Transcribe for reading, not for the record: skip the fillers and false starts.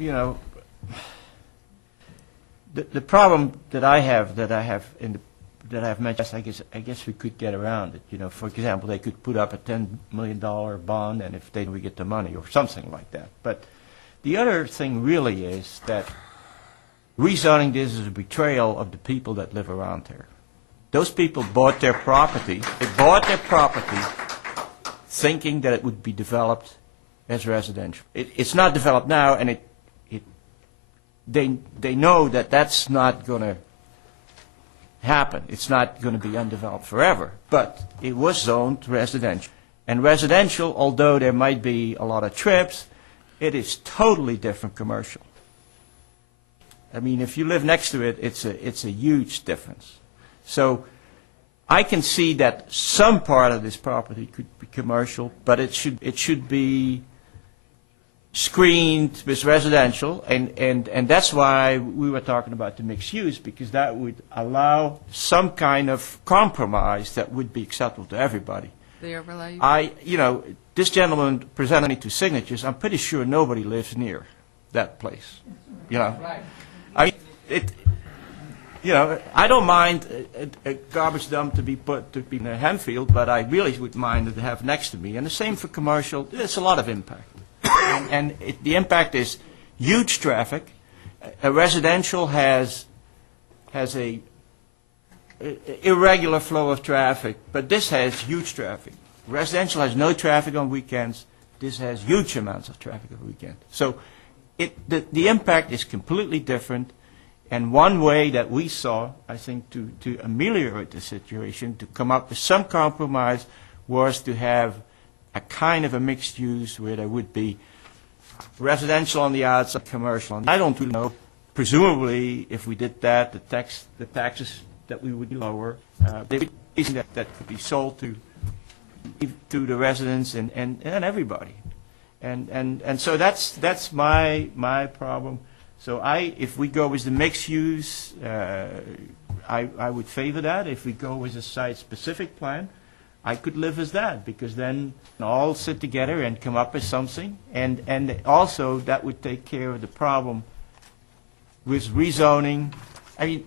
you know, the problem that I have mentioned, I guess we could get around it. You know, for example, they could put up a $10 million bond, and if we get the money or something like that. But the other thing really is that rezoning this is a betrayal of the people that live around here. Those people bought their property. They bought their property thinking that it would be developed as residential. It's not developed now, and they know that that's not going to happen. It's not going to be undeveloped forever. But it was zoned residential. And residential, although there might be a lot of trips, it is totally different commercial. I mean, if you live next to it, it's a huge difference. So I can see that some part of this property could be commercial, but it should be screened with residential, and that's why we were talking about the mixed use, because that would allow some kind of compromise that would be acceptable to everybody. The overlay? You know, this gentleman presented me 2 signatures. I'm pretty sure nobody lives near that place. You know, Right. I mean, you know, I don't mind a garbage dump to be in a Hempfield, but I really would mind it to have next to me. And the same for commercial. There's a lot of impact. And the impact is huge traffic. A residential has a irregular flow of traffic, but this has huge traffic. Residential has no traffic on weekends. This has huge amounts of traffic on weekends. So the impact is completely different. And one way that we saw, I think, to ameliorate the situation, to come up with some compromise, was to have a kind of a mixed use where there would be residential on the outside, commercial on the outside. I don't really know. Presumably, if we did that, the taxes that we would be lower. They would be something that could be sold to the residents and everybody. And so that's my problem. So if we go with the mixed use, I would favor that. If we go with a site-specific plan, I could live with that, because then all sit together and come up with something. And also that would take care of the problem with rezoning. I mean,